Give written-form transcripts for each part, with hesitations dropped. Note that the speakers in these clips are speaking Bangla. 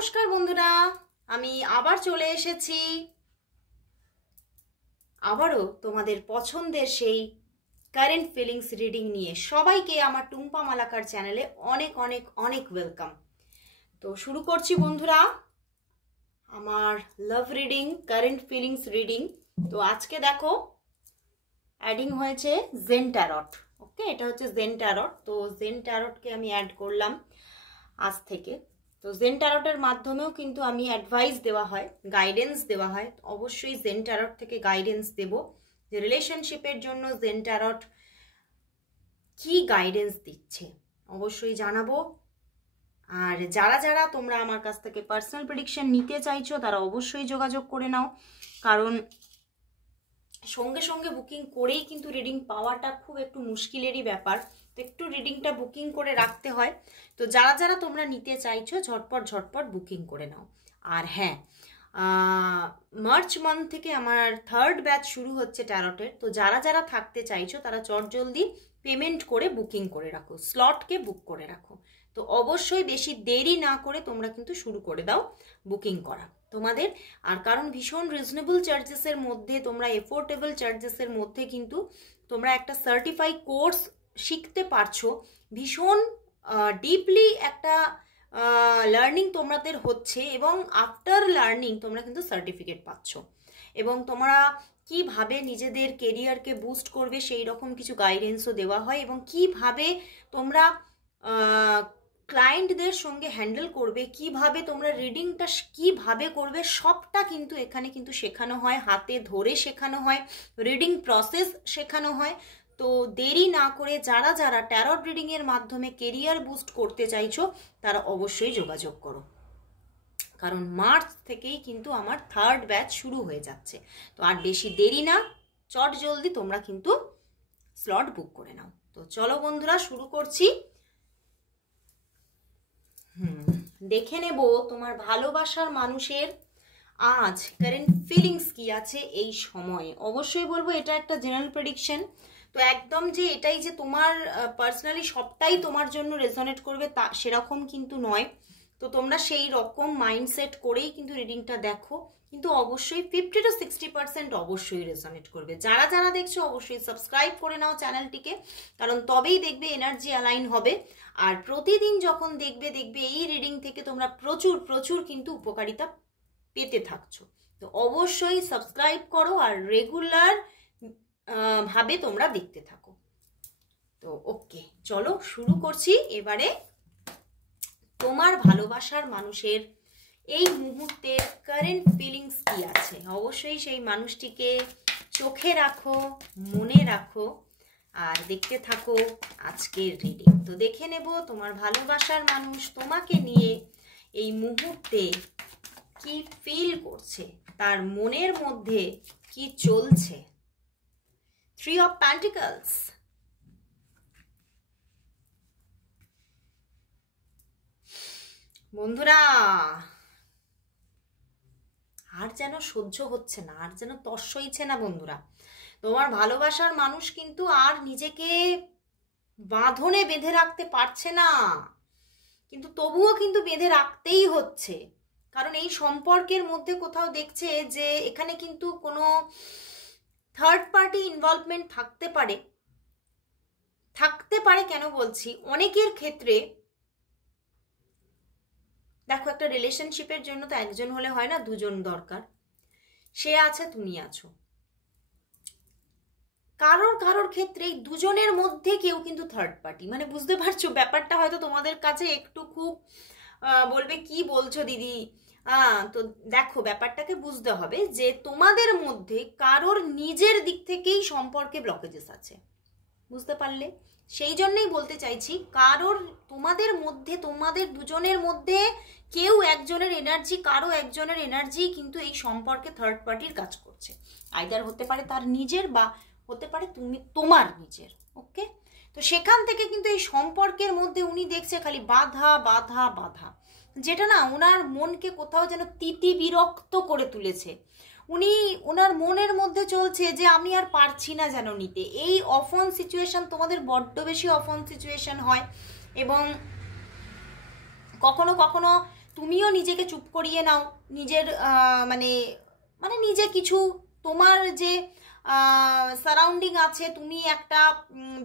নমস্কার বন্ধুরা, আমি আবার চলে এসেছি আবারও তোমাদের পছন্দের সেই কারেন্ট ফিলিংস রিডিং নিয়ে। সবাইকে আমার টুম্পা মালাকার চ্যানেলে অনেক অনেক অনেক ওয়েলকাম। তো শুরু করছি বন্ধুরা আমার love reading, current feelings reading. তো আজকে দেখো অ্যাডিং হয়েছে জেন ট্যারট। ওকে, এটা হচ্ছে জেন ট্যারট। তো জেন ট্যারটকে আমি অ্যাড করলাম আজ থেকে। তো জেন ট্যারটের মাধ্যমেও কিন্তু আমি অ্যাডভাইস দেওয়া হয়, গাইডেন্স দেওয়া হয়। অবশ্যই জেন ট্যারট থেকে গাইডেন্স দেব যে রিলেশনশিপের জন্য জেন ট্যারট কি গাইডেন্স দিচ্ছে অবশ্যই জানাবো। আর যারা যারা তোমরা আমার কাছ থেকে পার্সোনাল প্রেডিকশন নিতে চাইছো তারা অবশ্যই যোগাযোগ করে নাও, কারণ সঙ্গে সঙ্গে বুকিং করেই কিন্তু রিডিং পাওয়াটা খুব একটু মুশকিলেরই ব্যাপার। তো একটু রিডিংটা বুকিং করে রাখতে হয়। তো যারা যারা তোমরা নিতে চাইছো ঝটপট ঝটপট বুকিং করে নাও। আর হ্যাঁ, মার্চ মান্থ থেকে আমার 3rd ব্যাচ শুরু হচ্ছে ট্যারটের। তো যারা যারা থাকতে চাইছো তারা চটজলদি পেমেন্ট করে বুকিং করে রাখো, স্লটকে বুক করে রাখো। তো অবশ্যই বেশি দেরি না করে তোমরা কিন্তু শুরু করে দাও বুকিং করা তোমাদের। আর কারণ ভীষণ রিজনেবল চার্জেসের মধ্যে, তোমরা এফোর্ডেবল চার্জেসের মধ্যে কিন্তু তোমরা একটা সার্টিফাই কোর্স শিখতে পারছো। ভীষণ ডিপলি একটা লার্নিং তোমাদের হচ্ছে এবং আফটার লার্নিং তোমরা কিন্তু সার্টিফিকেট পাচ্ছ। এবং তোমরা কিভাবে নিজেদের কেরিয়ারকে বুস্ট করবে সেই রকম কিছু গাইডেন্সও দেওয়া হয়, এবং কিভাবে তোমরা ক্লায়েন্টদের সঙ্গে হ্যান্ডেল করবে, কিভাবে তোমরা রিডিংটা কিভাবে করবে, সবটা কিন্তু এখানে কিন্তু শেখানো হয়, হাতে ধরে শেখানো হয়, রিডিং প্রসেস শেখানো হয়। তো দেরি না করে যারা যারা ট্যারট রিডিংয়ের মাধ্যমে কেরিয়ার বুস্ট করতে চাইছো তারা অবশ্যই যোগাযোগ করো, কারণ মার্চ থেকেই কিন্তু আমার 3rd ব্যাচ শুরু হয়ে যাচ্ছে। তো আর বেশি দেরি না, চট জলদি তোমরা কিন্তু স্লট বুক করে নাও। তো চলো বন্ধুরা শুরু করছি। দেখে নেব তোমার ভালোবাসার মানুষের আজ কারেন্ট ফিলিংস কি আছে এই সময়ে। অবশ্যই বলবো এটা একটা জেনারেল প্রেডিকশন। তো একদম যে এটাই যে তোমার পার্সোনালি সবটাই তোমার জন্য রেজনেট করবে তা সেরকম কিন্তু নয়। তো তোমরা সেই রকম মাইন্ডসেট করেই কিন্তু রিডিংটা দেখো, কিন্তু অবশ্যই 50 to 60% অবশ্যই রেজনেট করবে। যারা যারা দেখছো অবশ্যই সাবস্ক্রাইব করে নাও চ্যানেলটিকে, কারণ তবেই দেখবে এনার্জি অ্যালাইন হবে। আর প্রতিদিন যখন দেখবে এই রিডিং থেকে তোমরা প্রচুর প্রচুর কিন্তু উপকারিতা পেতে থাকছো। তো অবশ্যই সাবস্ক্রাইব করো আর রেগুলার ভাবে তোমরা দেখতে থাকো। তো ওকে, চলো শুরু করছি। এবারে তোমার ভালোবাসার মানুষের এই মুহূর্তে কারেন্ট ফিলিংস কি আছে, অবশ্যই সেই মানুষটিকে চোখে রাখো, মনে রাখো আর দেখতে থাকো আজকের রিডিং। তো দেখে নেব তোমার ভালোবাসার মানুষ তোমাকে নিয়ে এই মুহূর্তে কি ফিল করছে, তার মনের মধ্যে কি চলছে। 3 of Pentacles, বন্ধুরা আর যেন সহ্য হচ্ছে না, আর যেন তর সইছে না বন্ধুরা। তোমার ভালোবাসার মানুষ কিন্তু আর নিজেকে বাঁধনে বেঁধে রাখতে পারছে না, কিন্তু তবুও কিন্তু বেঁধে রাখতেই হচ্ছে। কারণ এই সম্পর্কের মধ্যে কোথাও দেখছে যে এখানে কিন্তু কোনো থার্ড পার্টি ইনভলভমেন্ট থাকতে পারে। কেন বলছি, অনেকের ক্ষেত্রে দেখো একটা রিলেশনশিপের জন্য তো একজন হলে হয় না, দুজন দরকার। সে আছে, তুমি আছো। কারোর ক্ষেত্রে দুজনের মধ্যে কেউ কিন্তু থার্ড পার্টি, মানে বুঝতে পারছো ব্যাপারটা। হয়তো তোমাদের কাছে একটু খুব বলবে কি বলছো দিদি। তো দেখো ব্যাপারটাকে বুঝতে হবে যে তোমাদের মধ্যে কারোর নিজের দিক থেকেই সম্পর্কে ব্লকেজেস আছে, বুঝতে পারলে? সেই জন্যই বলতে চাইছি তোমাদের মধ্যে, তোমাদের দুজনের মধ্যে কেউ একজনের এনার্জি, কারো একজনের এনার্জি কিন্তু এই সম্পর্কে থার্ড পার্টির কাজ করছে। আইদার হতে পারে তার নিজের বা হতে পারে তোমার নিজের। ওকে, তো সেখান থেকে কিন্তু এই সম্পর্কের মধ্যে উনি দেখছে খালি বাধা বাধা বাধা, যেটা না ওনার মনকে কোথাও যেন তিতি বিরক্ত করে তুলেছে। ওনার মনের মধ্যে চলছে যে আমি আর পারছি না যেন নিতে। এই অফন সিচুয়েশন তোমাদের বড্ড বেশি অফন সিচুয়েশন হয়, এবং কখনো কখনো তুমিও নিজেকে চুপ করিয়ে নাও, নিজের মানে মানে নিজে কিছু তোমার যে সারাউন্ডিং আছে, তুমি একটা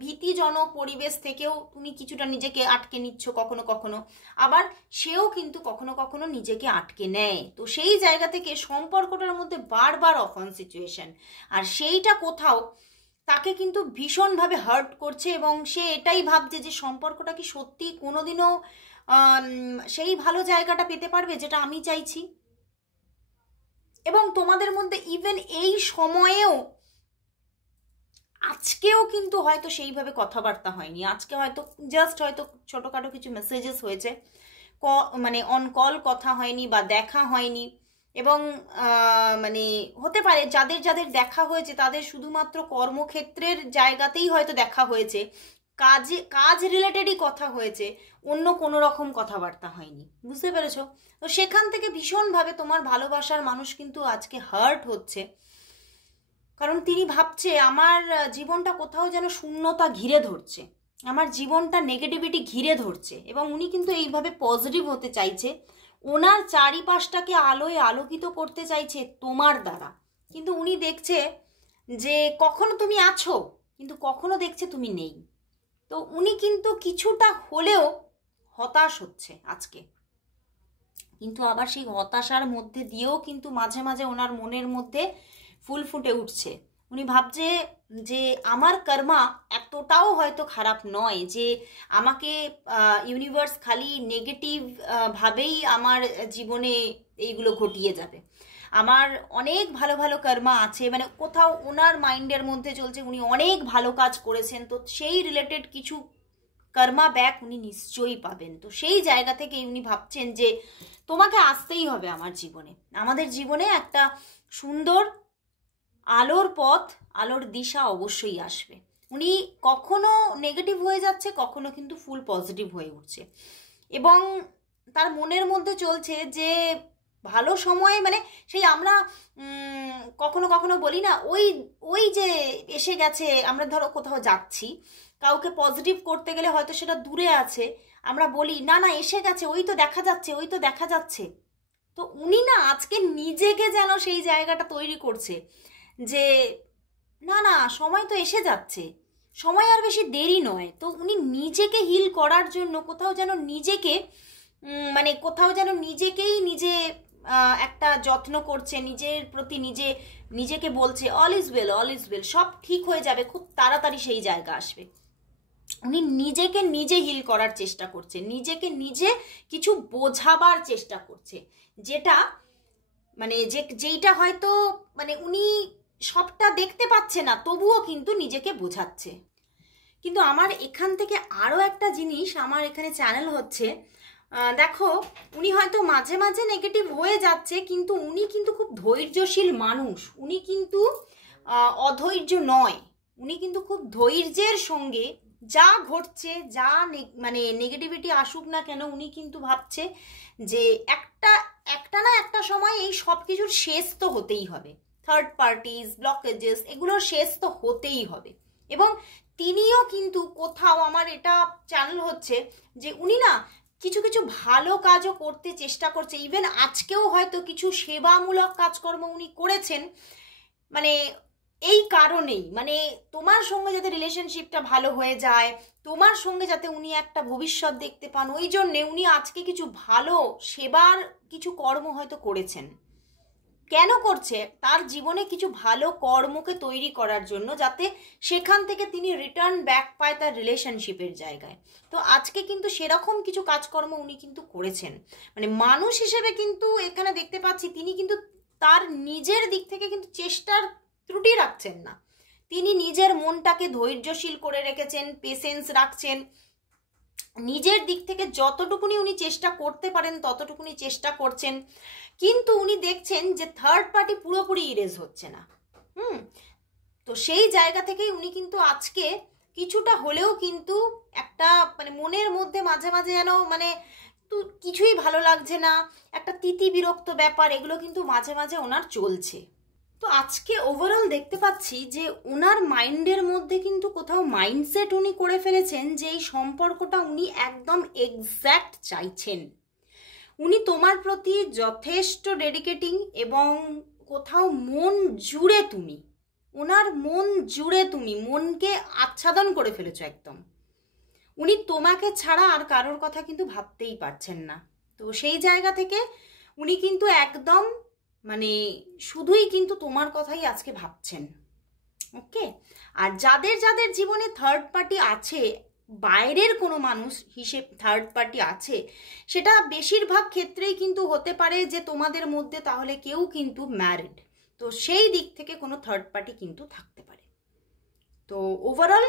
ভীতিজনক পরিবেশ থেকেও তুমি কিছুটা নিজেকে আটকে নিচ্ছ কখনো কখনো, আবার সেও কিন্তু কখনো কখনো নিজেকে আটকে নেয়। তো সেই জায়গা থেকে সম্পর্কটার মধ্যে বারবার অফ অন সিচুয়েশন, আর সেইটা কোথাও তাকে কিন্তু ভীষণভাবে হার্ট করছে, এবং সে এটাই ভাবছে যে সম্পর্কটা কি সত্যি কোনোদিনও সেই ভালো জায়গাটা পেতে পারবে যেটা আমি চাইছি। এবং তোমাদের মধ্যে ইভেন এই সময়েও আজকেও কিন্তু হয়তো সেইভাবে কথাবার্তা হয়নি, আজকে হয়তো জাস্ট হয়তো ছোটোখাটো কিছু মেসেজেস হয়েছে, মানে অন কল কথা হয়নি বা দেখা হয়নি। এবং মানে হতে পারে যাদের যাদের দেখা হয়েছে তাদের শুধুমাত্র কর্মক্ষেত্রের জায়গাতেই হয়তো দেখা হয়েছে, কাজ রিলেটেডই কথা হয়েছে, অন্য কোনো রকম কথাবার্তা হয়নি, বুঝতে পেরেছো? তো সেখান থেকে ভীষণভাবে তোমার ভালোবাসার মানুষ কিন্তু আজকে হার্ট হচ্ছে, কারণ তিনি ভাবছে আমার জীবনটা কোথাও যেন শূন্যতা ঘিরে ধরছে, আমার জীবনটা নেগেটিভিটি ঘিরে ধরছে, এবং উনি কিন্তু এইভাবে পজিটিভ হতে চাইছে, ওনার চারিপাশটাকে আলোয় আলোকিত করতে চাইছে তোমার দ্বারা। কিন্তু উনি দেখছে যে কখনো তুমি আছো, কিন্তু কখনো দেখছে তুমি নেই। তো উনি কিন্তু কিছুটা হলেও হতাশ হচ্ছে আজকে, কিন্তু আবার সেই হতাশার মধ্যে দিয়েও কিন্তু মাঝে মাঝে ওনার মনের মধ্যে ফুল ফুটে উঠছে। উনি ভাবছে যে আমার কর্মা এতটাও হয়তো খারাপ নয় যে আমাকে ইউনিভার্স খালি নেগেটিভ ভাবেই আমার জীবনে এইগুলো ঘটিয়ে যাবে, আমার অনেক ভালো ভালো কর্মা আছে, মানে কোথাও ওনার মাইন্ডের মধ্যে চলছে উনি অনেক ভালো কাজ করেছেন, তো সেই রিলেটেড কিছু কর্মা ব্যাক উনি নিশ্চয়ই পাবেন। তো সেই জায়গা থেকে উনি ভাবছেন যে তোমাকে আসতেই হবে আমার জীবনে, আমাদের জীবনে একটা সুন্দর আলোর পথ, আলোর দিশা অবশ্যই আসবে। উনি কখনো নেগেটিভ হয়ে যাচ্ছে, কখনো কিন্তু ফুল পজিটিভ হয়ে উঠছে, এবং তার মনের মধ্যে চলছে যে ভালো সময়, মানে সেই আমরা কখনো কখনো বলি না, ওই যে এসে গেছে, আমরা ধরো কোথাও যাচ্ছি, কাউকে পজিটিভ করতে গেলে হয়তো সেটা দূরে আছে, আমরা বলি না না এসে গেছে, ওই তো দেখা যাচ্ছে, ওই তো দেখা যাচ্ছে। তো উনি না আজকে নিজেকে যেন সেই জায়গাটা তৈরি করছে যে না না সময় তো এসে যাচ্ছে, সময় আর বেশি দেরি নয়। তো উনি নিজেকে হিল করার জন্য কোথাও যেন নিজেকে মানে কোথাও যেন নিজেকেই নিজে একটা যত্ন করছে, নিজের প্রতি নিজেকে বলছে all is well, all is well, সব ঠিক হয়ে যাবে, খুব তাড়াতাড়ি সেই জায়গা আসবে। উনি নিজেকে নিজে হিল করার চেষ্টা করছে, নিজেকে নিজে কিছু বোঝাবার চেষ্টা করছে, যেটা মানে যেইটা হয়তো মানে উনি সবটা দেখতে পাচ্ছে না, তবুও কিন্তু নিজেকে বোঝাচ্ছে। কিন্তু আমার এখান থেকে আরও একটা জিনিস, আমার এখানে চ্যানেল হচ্ছে, দেখো উনি হয়তো মাঝে মাঝে নেগেটিভ হয়ে যাচ্ছে, কিন্তু উনি কিন্তু খুব ধৈর্যশীল মানুষ, উনি কিন্তু অধৈর্য নয়, উনি কিন্তু খুব ধৈর্যের সঙ্গে যা ঘটছে, যা মানে নেগেটিভিটি আসুক না কেন, উনি কিন্তু ভাবছে যে একটা না একটা সময় এই সব কিছুর শেষ তো হতেই হবে, থার্ড পার্টিজ, ব্লকেজেস, এগুলোর শেষ তো হতেই হবে। এবং তিনিও কিন্তু কোথাও, আমার এটা চ্যানেল হচ্ছে যে উনি না কিছু কিছু ভালো কাজও করতে চেষ্টা করছে, ইভেন আজকেও হয়তো কিছু সেবামূলক কাজকর্ম উনি করেছেন, মানে এই কারণেই, মানে তোমার সঙ্গে যাতে রিলেশনশিপটা ভালো হয়ে যায়, তোমার সঙ্গে যাতে উনি একটা ভবিষ্যৎ দেখতে পান, ওই জন্যে উনি আজকে কিছু ভালো সেবার কিছু কর্ম হয়তো করেছেন। কেন করছে? তার জীবনে কিছু ভালো কর্মকে তৈরি করার জন্য, যাতে সেখান থেকে তিনি রিটার্ন ব্যাক পায় তার রিলেশনশিপের জায়গায়। তো আজকে কিন্তু সেরকম কিছু কাজকর্ম উনি কিন্তু করেছেন, মানে মানুষ হিসেবে কিন্তু এখানে দেখতে পাচ্ছি তিনি কিন্তু তার নিজের দিক থেকে কিন্তু চেষ্টার ত্রুটি রাখছেন না, তিনি নিজের মনটাকে ধৈর্যশীল করে রেখেছেন, পেশেন্স রাখছেন, নিজের দিক থেকে যতটুকুনি উনি চেষ্টা করতে পারেন ততটুকুনি চেষ্টা করছেন, কিন্তু উনি দেখছেন যে থার্ড পার্টি পুরোপুরি ইরেজ হচ্ছে না। তো সেই জায়গা থেকেই উনি কিন্তু আজকে কিছুটা হলেও কিন্তু একটা মানে মনের মধ্যে মাঝে মাঝে যেন মানে তো কিছুই ভালো লাগছে না, একটা তিতি বিরক্ত ব্যাপার, এগুলো কিন্তু মাঝে মাঝে ওনার চলছে। তো আজকে ওভারঅল দেখতে পাচ্ছি যে ওনার মাইন্ডের মধ্যে কিন্তু কোথাও মাইন্ডসেট উনি করে ফেলেছেন যে এই সম্পর্কটা উনি একদম এক্স্যাক্ট চাইছেন। উনি তোমার প্রতি যথেষ্ট ডেডিকেটিং এবং কোথাও মন জুড়ে তুমি, ওনার মন জুড়ে তুমি মনকে আচ্ছাদন করে ফেলেছো একদম। উনি তোমাকে ছাড়া আর কারোর কথা কিন্তু ভাবতেই পারছেন না। তো সেই জায়গা থেকে উনি কিন্তু একদম মানে শুধুই কিন্তু তোমার কথাই আজকে ভাবছেন। ওকে, আর যাদের যাদের জীবনে থার্ড পার্টি আছে, বাইরের কোনো মানুষ হিসেব থার্ড পার্টি আছে, সেটা বেশিরভাগ ক্ষেত্রেই কিন্তু হতে পারে যে তোমাদের মধ্যে তাহলে কেউ কিন্তু ম্যারিড, তো সেই দিক থেকে কোনো থার্ড পার্টি কিন্তু থাকতে পারে। তো ওভারঅল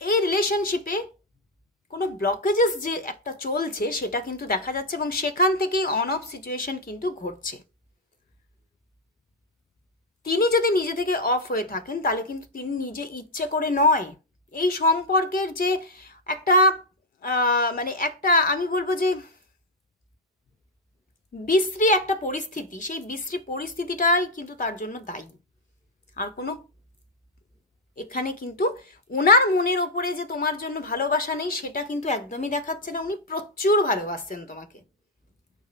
এই রিলেশনশিপে কোনো ব্লকেজেস যে একটা চলছে সেটা কিন্তু দেখা যাচ্ছে, এবং সেখান থেকেই অন অফ সিচুয়েশন কিন্তু ঘটছে। তিনি যদি নিজে থেকে অফ হয়ে থাকেন তাহলে কিন্তু তিনি নিজে ইচ্ছে করে নয়। এই সম্পর্কের যে একটা মানে একটা আমি বলবো যে বিশ্রী একটা পরিস্থিতি, সেই বিশ্রী পরিস্থিতিটাই কিন্তু তার জন্য দায়ী। আর কোনো এখানে কিন্তু ওনার মনের ওপরে যে তোমার জন্য ভালোবাসা নেই সেটা কিন্তু একদমই দেখাচ্ছে না। উনি প্রচুর ভালোবাসছেন তোমাকে,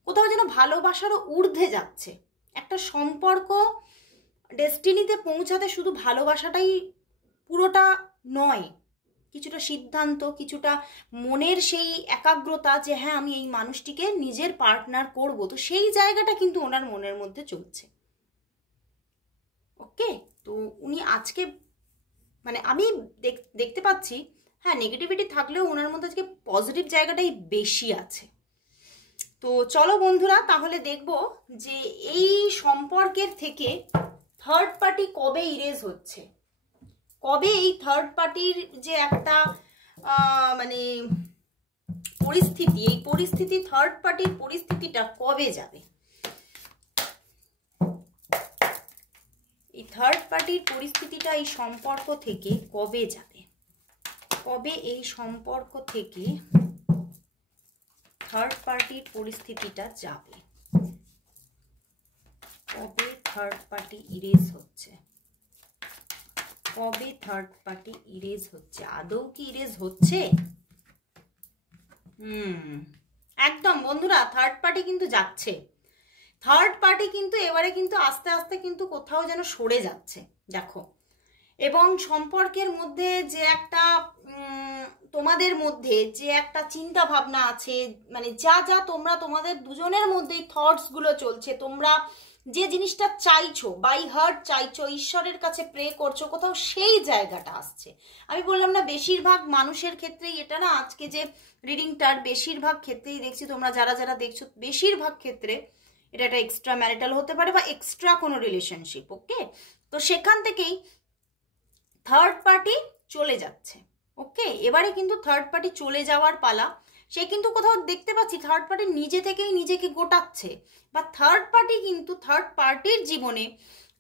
কোথাও যেন ভালোবাসারও ঊর্ধ্বে যাচ্ছে। একটা সম্পর্ক ডেস্টিনিতে পৌঁছাতে শুধু ভালোবাসাটাই পুরোটা নয়, কিছুটা সিদ্ধান্ত, কিছুটা মনের সেই একাগ্রতা যে হ্যাঁ আমি এই মানুষটিকে নিজের পার্টনার করব, তো সেই জায়গাটা কিন্তু ওনার মনের মধ্যে চলছে। ওকে, তো উনি আজকে মানে আমি দেখতে পাচ্ছি হ্যাঁ নেগেটিভিটি থাকলেও ওনার মধ্যে আজকে পজিটিভ জায়গাটাই বেশি আছে। তো চলো বন্ধুরা, তাহলে দেখব যে এই সম্পর্কের থেকে থার্ড পার্টি কবে ইরেজ হচ্ছে, কবে এই থার্ড পার্টির যে একটা মানে পরিস্থিতি, এই পরিস্থিতি থার্ড পার্টির পরিস্থিতিটা কবে যাবে, এই থার্ড পার্টির পরিস্থিতিটা এই সম্পর্ক থেকে কবে যাবে, কবে এই সম্পর্ক থেকে থার্ড পার্টির পরিস্থিতিটা যাবে, কবে থার্ড পার্টি ইরেজ হচ্ছে, কবে থার্ড পার্টি ইরেজ হচ্ছে, আদৌ কি ইরেজ হচ্ছে? একদম বন্ধুরা, থার্ড পার্টি কিন্তু যাচ্ছে, থার্ড পার্টি কিন্তু এবারে কিন্তু আস্তে আস্তে কিন্তু কোথাও যেন সরে যাচ্ছে দেখো। এবং সম্পর্কের মধ্যে যে একটা তোমাদের মধ্যে যে একটা চিন্তা ভাবনা আছে, মানে যা যা তোমরা তোমাদের দুজনের মধ্যেই থটস গুলো চলছে, তোমরা যে জিনিসটা চাইছো বাই হার্ট চাইছো, ঈশ্বরের কাছে প্রে করছো, কোথাও সেই জায়গাটা আসছে। আমি বললাম না বেশিরভাগ মানুষের ক্ষেত্রেই এটা না, আজকে যে রিডিংটার বেশিরভাগ ক্ষেত্রেই দেখছি, তোমরা যারা যারা দেখছো বেশিরভাগ ক্ষেত্রে এটা একটা এক্সট্রা ম্যারিটাল হতে পারে বা এক্সট্রা কোনো রিলেশনশিপ। ওকে, তো সেখান থেকেই থার্ড পার্টি চলে যাচ্ছে। ওকে, এবারে কিন্তু থার্ড পার্টি চলে যাওয়ার পালা। সে কিন্তু কোথাও দেখতে পাচ্ছি থার্ড পার্টি নিজে থেকেই নিজেকে গোটাচ্ছে, বা থার্ড পার্টি কিন্তু থার্ড পার্টির জীবনে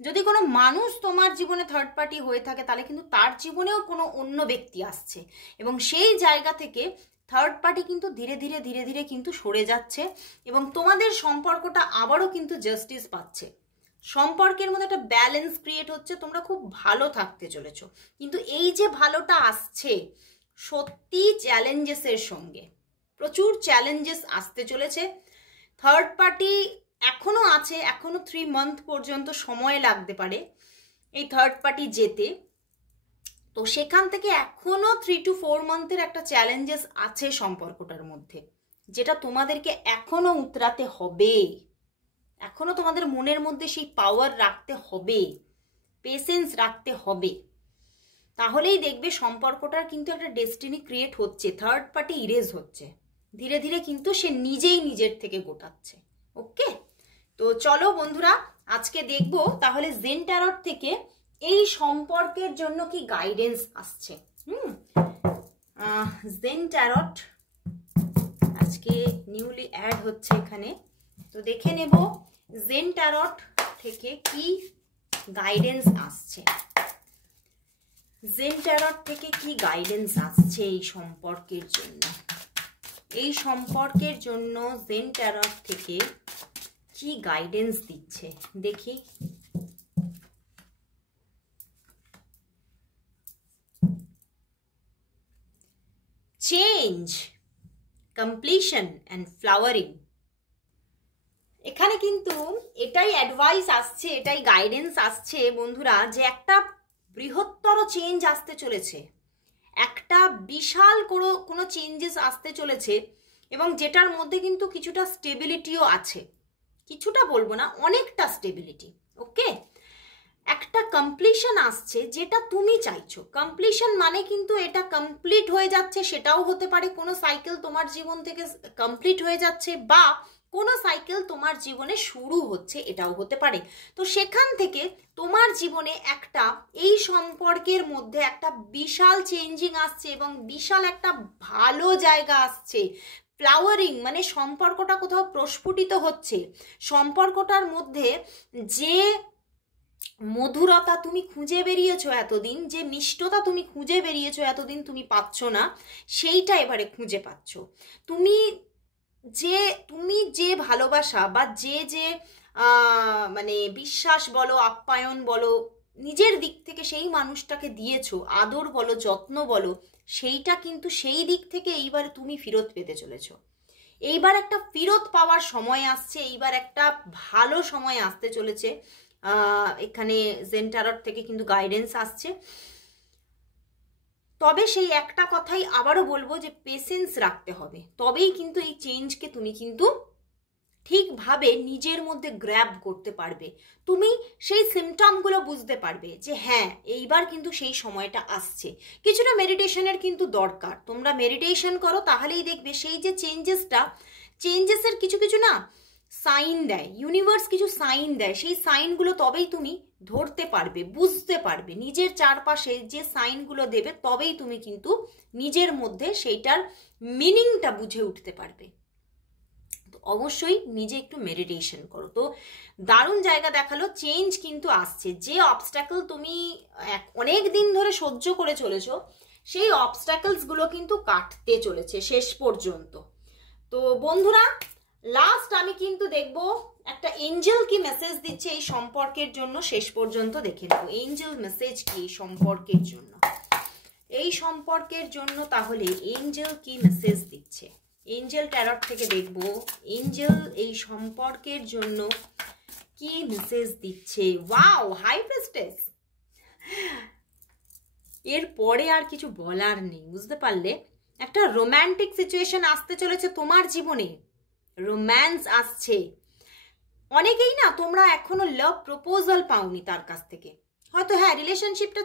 যদি কোনো মানুষ তোমার জীবনে থার্ড পার্টি হয়ে থাকে তাহলে কিন্তু তার জীবনেও কোনো অন্য ব্যক্তি আসছে, এবং সেই জায়গা থেকে থার্ড পার্টি কিন্তু ধীরে ধীরে ধীরে ধীরে কিন্তু সরে যাচ্ছে, এবং তোমাদের সম্পর্কটা আবারও কিন্তু জাস্টিস পাচ্ছে। সম্পর্কের মধ্যে একটা ব্যালেন্স ক্রিয়েট হচ্ছে, তোমরা খুব ভালো থাকতে চলেছো। কিন্তু এই যে ভালোটা আসছে সত্যি চ্যালেঞ্জেসের সঙ্গে, প্রচুর চ্যালেঞ্জেস আসতে চলেছে। থার্ড পার্টি এখনো আছে, এখনো 3 মান্থ পর্যন্ত সময় লাগতে পারে এই থার্ড পার্টি যেতে। তো সেখান থেকে এখনো 3 to 4 মান্থের একটা চ্যালেঞ্জেস আছে সম্পর্কটার মধ্যে, যেটা তোমাদেরকে এখনো উতরাতে হবে, এখনো তোমাদের মনের মধ্যে সেই পাওয়ার রাখতে হবে, পেশেন্স রাখতে হবে। তাহলেই দেখবে সম্পর্কটার কিন্তু একটা ডেস্টিনি ক্রিয়েট হচ্ছে, থার্ড পার্টি ইরেজ হচ্ছে ধীরে ধীরে, কিন্তু সে নিজেই নিজের থেকে গোটাচ্ছে। ওকে, তো চলো বন্ধুরা, আজকে দেখবো তাহলে জেন ট্যারট থেকে এই সম্পর্কের জন্য কি গাইডেন্স আসছে। জেন ট্যারট আজকে নিউলি অ্যাড হচ্ছে এখানে, তো দেখে নেব জেন ট্যারট থেকে কি গাইডেন্স আসছে, জেন ট্যারট থেকে কি গাইডেন্স আসছে এই সম্পর্কের জন্য, এই সম্পর্কের জন্য জেন ট্যারট থেকে কি গাইডেন্স দিচ্ছে দেখি। চেঞ্জ, completion and flowering, এখানে কিন্তু এটাই অ্যাডভাইস আসছে, এটাই গাইডেন্স আসছে বন্ধুরা, যে একটা বৃহত্তর চেঞ্জ আসতে চলেছে, একটা বিশাল কোনো চেঞ্জেস আসতে চলেছে, এবং যেটার মধ্যে কিন্তু কিছুটা স্টেবিলিটিও আছে, কিছুটা বলবো না, অনেকটা স্টেবিলিটি। ওকে, একটা কমপ্লিশন আসছে যেটা তুমি চাইছো। কমপ্লিশন মানে কিন্তু এটা কমপ্লিট হয়ে যাচ্ছে সেটাও হতে পারে, কোনো সাইকেল তোমার জীবন থেকে কমপ্লিট হয়ে যাচ্ছে, বা কোনো সাইকেল তোমার জীবনে শুরু হচ্ছে, এটাও হতে পারে। তো সেখান থেকে তোমার জীবনে একটা এই সম্পর্কের মধ্যে একটা বিশাল চেঞ্জিং আসছে এবং বিশাল একটা ভালো জায়গা আসছে। ফ্লাওয়ারিং মানে সম্পর্কটা কোথাও প্রস্ফুটিত হচ্ছে, সম্পর্কটার মধ্যে যে মধুরতা তুমি খুঁজে বেরিয়েছো এতদিন, যে মিষ্টতা তুমি খুঁজে বেরিয়েছো এতদিন তুমি পাচ্ছ না, সেইটা এবারে খুঁজে পাচ্ছ। তুমি যে ভালোবাসা বা যে মানে বিশ্বাস বলো, আপ্যায়ন বলো, নিজের দিক থেকে সেই মানুষটাকে দিয়েছো, আদর বলো, যত্ন বলো, সেইটা কিন্তু সেই দিক থেকে এইবারে তুমি ফেরত পেতে চলেছো। এইবার একটা ফেরত পাওয়ার সময় আসছে, এইবার একটা ভালো সময় আসতে চলেছে। এখানে জেন ট্যারট থেকে কিন্তু গাইডেন্স আসছে। তবে সেই একটা কথাই আবারও বলবো যে পেশেন্স রাখতে হবে, তবেই কিন্তু এই চেঞ্জকে তুমি কিন্তু ঠিকভাবে নিজের মধ্যে গ্র্যাব করতে পারবে, তুমি সেই সিমটমগুলো বুঝতে পারবে যে হ্যাঁ এইবার কিন্তু সেই সময়টা আসছে। কিছুটা মেডিটেশনের কিন্তু দরকার, তোমরা মেডিটেশন করো তাহলেই দেখবে সেই যে চেঞ্জেসের কিছু কিছু না সাইন দেয়, ইউনিভার্স কিছু সাইন দেয়, সেই সাইনগুলো তবেই তুমি ধরতে পারবে, বুঝতে পারবে, নিজের চারপাশে যে সাইনগুলো দেবে তবেই তুমি কিন্তু নিজের মধ্যে সেইটার মিনিংটা বুঝে উঠতে পারবে। তো অবশ্যই নিজে একটু মেডিটেশন করো। তো দারুণ জায়গা দেখালো, চেঞ্জ কিন্তু আসছে। যে অবস্ট্যাকল তুমি অনেক দিন ধরে সহ্য করে চলেছো, সেই অবস্ট্যাকলসগুলো কিন্তু কাটতে চলেছে শেষ পর্যন্ত। তো বন্ধুরা লাস্ট আমি কিন্তু দেখব একটা এঞ্জেল কি মেসেজ দিচ্ছে এই সম্পর্কের জন্য, শেষ পর্যন্ত দেখে নেব এঞ্জেল মেসেজ কি এই সম্পর্কের জন্য। এই সম্পর্কের জন্য তাহলে এঞ্জেল কি মেসেজ দিচ্ছে, এঞ্জেল ট্যারট থেকে দেখব এঞ্জেল এই সম্পর্কের জন্য কি মেসেজ দিচ্ছে। Wow, high priestess. এর পরে আর কিছু বলার নেই, বুঝতে পারলে? একটা রোম্যান্টিক সিচুয়েশন আসতে চলেছে তোমার জীবনে, রোম্যান্স আসছে। অনেকেই না তোমরা এখনো লাভ প্রপোজাল পাওনি তার কাছ থেকে, হয়তো হ্যাঁ রিলেশনশিপটা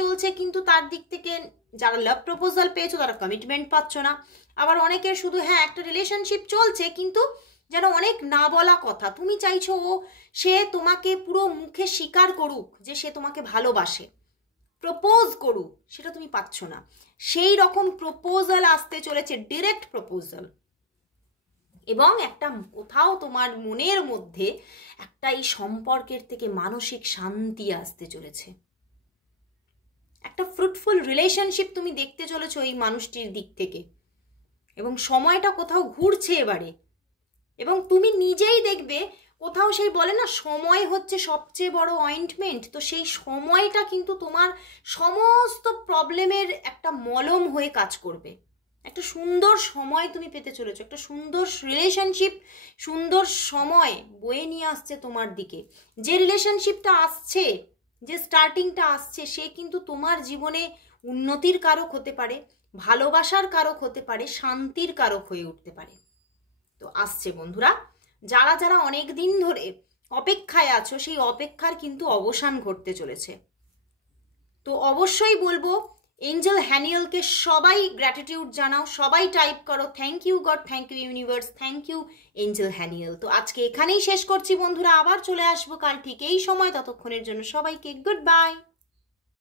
চলছে কিন্তু তার দিক থেকে যারা লাভ প্রপোজাল পেয়েছো তারা কমিটমেন্ট পাচ্ছ না। আবার অনেকের শুধু হ্যাঁ একটা রিলেশনশিপ চলছে কিন্তু যেন অনেক না বলা কথা, তুমি চাইছো সে তোমাকে পুরো মুখে স্বীকার করুক যে সে তোমাকে ভালোবাসে, প্রপোজ করুক, সেটা তুমি পাচ্ছ না। সেই রকম প্রপোজাল আসতে চলেছে, ডিরেক্ট প্রপোজাল, এবং একটা কোথাও তোমার মনের মধ্যে একটা এই সম্পর্কের থেকে মানসিক শান্তি আসতে চলেছে। একটা ফ্রুটফুল রিলেশনশিপ তুমি দেখতে চলেছো এই মানুষটির দিক থেকে, এবং সময়টা কোথাও ঘুরছে এবারে, এবং তুমি নিজেই দেখবে কোথাও সেই বলে না সময় হচ্ছে সবচেয়ে বড় অয়েন্টমেন্ট, তো সেই সময়টা কিন্তু তোমার সমস্ত প্রবলেমের একটা মলম হয়ে কাজ করবে। একটা সুন্দর সময় তুমি পেতে চলেছো, একটা সুন্দর রিলেশনশিপ, সুন্দর সময় বয়ে নিয়ে আসছে তোমার দিকে। যে রিলেশনশিপটা আসছে, যে স্টার্টিংটা আসছে, সে কিন্তু তোমার জীবনে উন্নতির কারক হতে পারে, ভালোবাসার কারক হতে পারে, শান্তির কারক হয়ে উঠতে পারে। তো আসছে বন্ধুরা, যারা যারা অনেক দিন ধরে অপেক্ষায় আছো সেই অপেক্ষার কিন্তু অবসান ঘটতে চলেছে। তো অবশ্যই বলবো এঞ্জেল হ্যানিয়েলকে সবাই গ্র্যাটিটিউড জানাও, সবাই টাইপ করো thank you God, thank you universe, thank you angel Haniel. তো আজকে এখানেই শেষ করছি বন্ধুরা, আবার চলে আসবো কাল ঠিক এই সময়, ততক্ষণের জন্য সবাইকে গুড বাই।